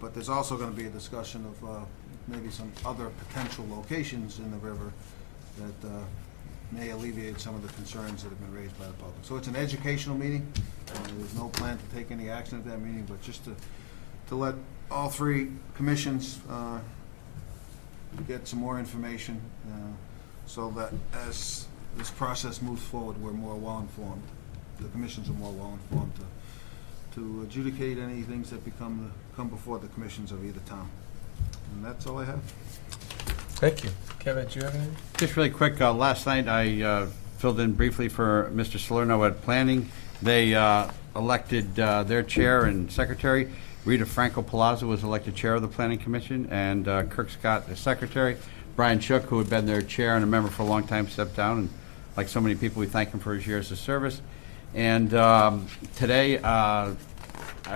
But there's also going to be a discussion of maybe some other potential locations in the river that may alleviate some of the concerns that have been raised by the public. So it's an educational meeting. There's no plan to take any action at that meeting, but just to let all three commissions get some more information so that as this process moves forward, we're more well-informed. The commissions are more well-informed to adjudicate any things that come before the commissions of either town. And that's all I have. Thank you. Kevin, do you have anything? Just really quick, last night I filled in briefly for Mr. Salerno at Planning. They elected their chair and secretary. Rita Franco Palazzo was elected chair of the Planning Commission, and Kirk Scott, the secretary. Brian Shook, who had been their chair and a member for a long time, stepped down. And like so many people, we thank him for his years of service. And today I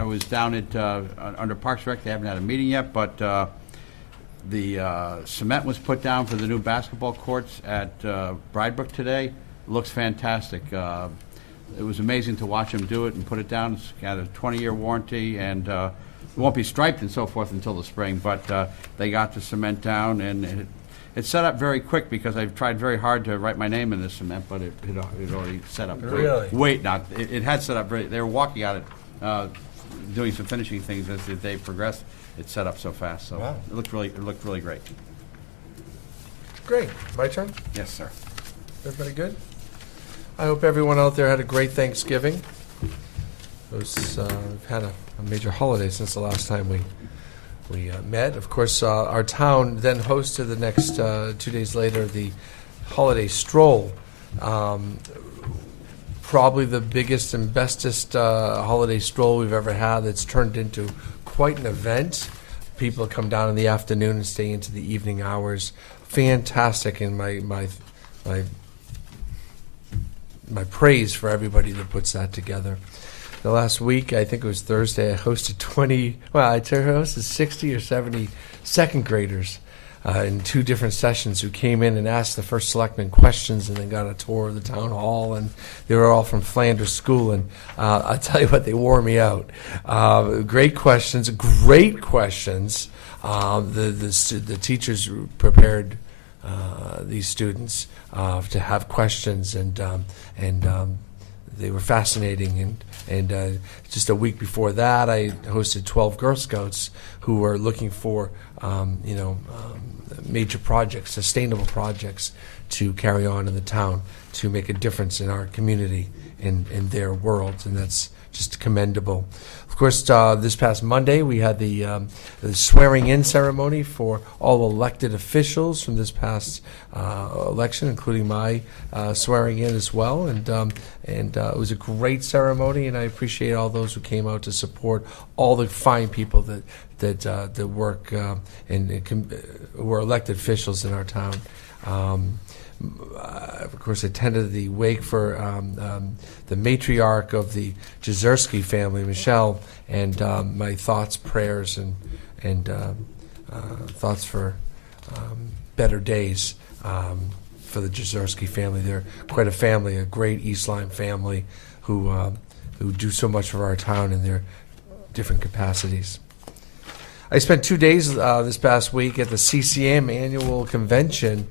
was down at under Parks Rec. They haven't had a meeting yet, but the cement was put down for the new basketball courts at Bridebrook today. It looks fantastic. It was amazing to watch them do it and put it down. It's got a 20-year warranty, and it won't be striped and so forth until the spring, but they got the cement down, and it's set up very quick because I've tried very hard to write my name in the cement, but it already set up. Really? Wait, not. It had set up very, they were walking at it, doing some finishing things as the day progressed. It set up so fast, so wow. It looked really great. Great. My turn? Yes, sir. Everybody good? I hope everyone out there had a great Thanksgiving. We've had a major holiday since the last time we met. Of course, our town then hosted the next 2 days later the holiday stroll. Probably the biggest and bestest holiday stroll we've ever had. It's turned into quite an event. People come down in the afternoon and stay into the evening hours. Fantastic, and my praise for everybody that puts that together. The last week, I think it was Thursday, I hosted 60 or 70 second graders in 2 different sessions who came in and asked the first selectman questions and then got a tour of the town hall, and they were all from Flanders School, and I'll tell you what, they wore me out. Great questions. The teachers prepared these students to have questions, and they were fascinating. And just a week before that, I hosted 12 Girl Scouts who were looking for major projects, sustainable projects to carry on in the town to make a difference in our community, in their world, and that's just commendable. Of course, this past Monday we had the swearing-in ceremony for all elected officials from this past election, including my swearing in as well. And it was a great ceremony, and I appreciate all those who came out to support all the fine people that work and who are elected officials in our town. Of course, attended the wake for the matriarch of the Jezierski family, Michelle, and my thoughts, prayers, and thoughts for better days for the Jezierski family. They're quite a family, a great East Lyme family who do so much for our town in their different capacities. I spent 2 days this past week at the CCM annual convention,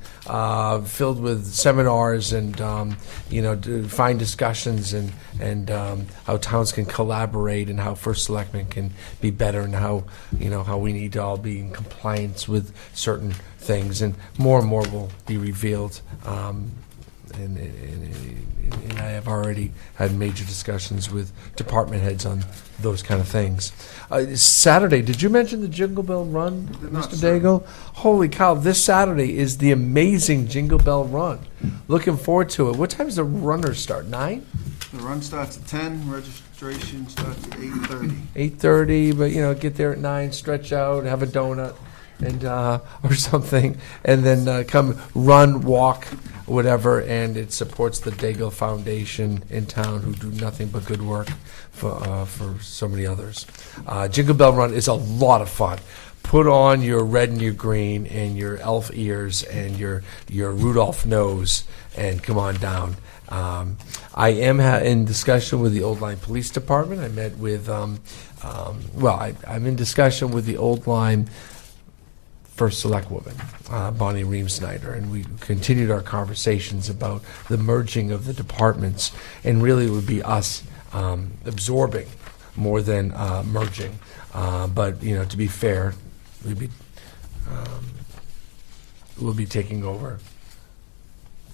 filled with seminars and fine discussions and how towns can collaborate and how First Selectmen can be better, and how we need to all be in compliance with certain things, and more will be revealed. And I have already had major discussions with department heads on those kind of things. Saturday, did you mention the Jingle Bell Run, Mr. Daigle? Holy cow, this Saturday is the amazing Jingle Bell Run. Looking forward to it. What time does the runners start, 9? The run starts at 10, registration starts at 8:30. 8:30, but get there at 9, stretch out, have a donut, and or something, and then come run, walk, whatever, and it supports the Daigle Foundation in town, who do nothing but good work for so many others. Jingle Bell Run is a lot of fun. Put on your red and your green and your elf ears and your Rudolph nose and come on down. I am in discussion with the Old Lyme Police Department. I met with, I'm in discussion with the Old Lyme First Selectwoman, Bonnie Ream-Snyder, and we continued our conversations about the merging of the departments, and really it would be us absorbing more than merging. But, to be fair, we'll be taking over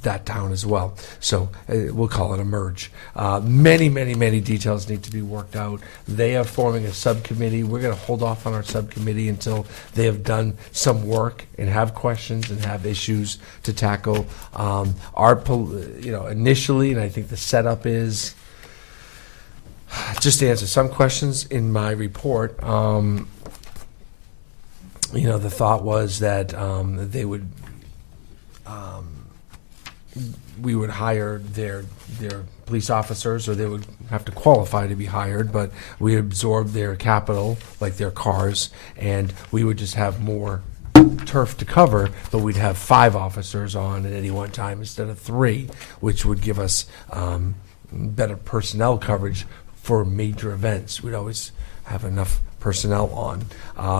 that town as well. So we'll call it a merge. Many details need to be worked out. They are forming a subcommittee. We're going to hold off on our subcommittee until they have done some work and have questions and have issues to tackle. Initially, and I think the setup is, just to answer some questions in my report, the thought was that we would hire their police officers, or they would have to qualify to be hired, but we absorb their capital, like their cars, and we would just have more turf to cover, but we'd have 5 officers on at any one time instead of 3, which would give us better personnel coverage for major events. We'd always have enough personnel on.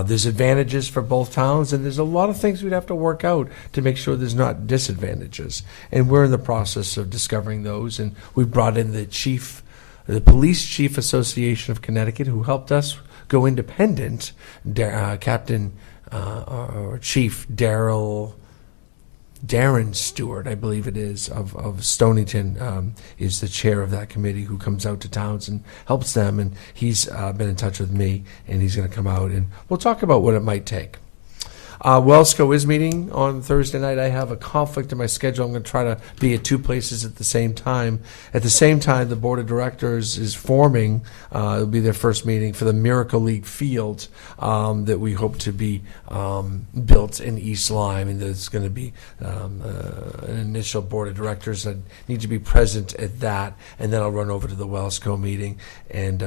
There's advantages for both towns, and there's a lot of things we'd have to work out to make sure there's not disadvantages. And we're in the process of discovering those, and we've brought in the Police Chief Association of Connecticut, who helped us go independent. Captain or Chief Darren Stewart, I believe it is, of Stonington, is the chair of that committee, who comes out to towns and helps them. And he's been in touch with me, and he's going to come out, and we'll talk about what it might take. Wellsco is meeting on Thursday night. I have a conflict in my schedule. I'm going to try to be at 2 places at the same time. At the same time, the Board of Directors is forming, it'll be their first meeting for the Miracle League field that we hope to be built in East Lyme. And there's going to be an initial Board of Directors that need to be present at that. And then I'll run over to the Wellsco meeting and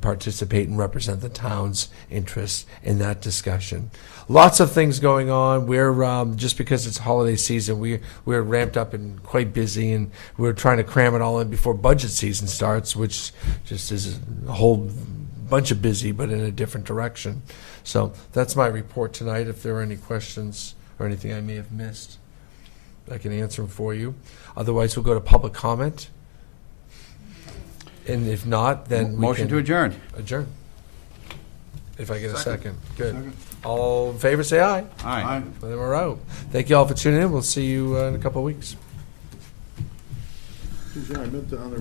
participate and represent the town's interests in that discussion. Lots of things going on. We're just because it's holiday season, we're ramped up and quite busy, and we're trying to cram it all in before budget season starts, which just is a whole bunch of busy, but in a different direction. So that's my report tonight. If there are any questions or anything I may have missed, I can answer them for you. Otherwise, we'll go to public comment. And if not, then Motion to adjourn. Adjourn. If I get a second. Good. Second. All in favor, say aye. Aye. Then we're out. Thank you all for tuning in. We'll see you in a couple of weeks. I meant to, on the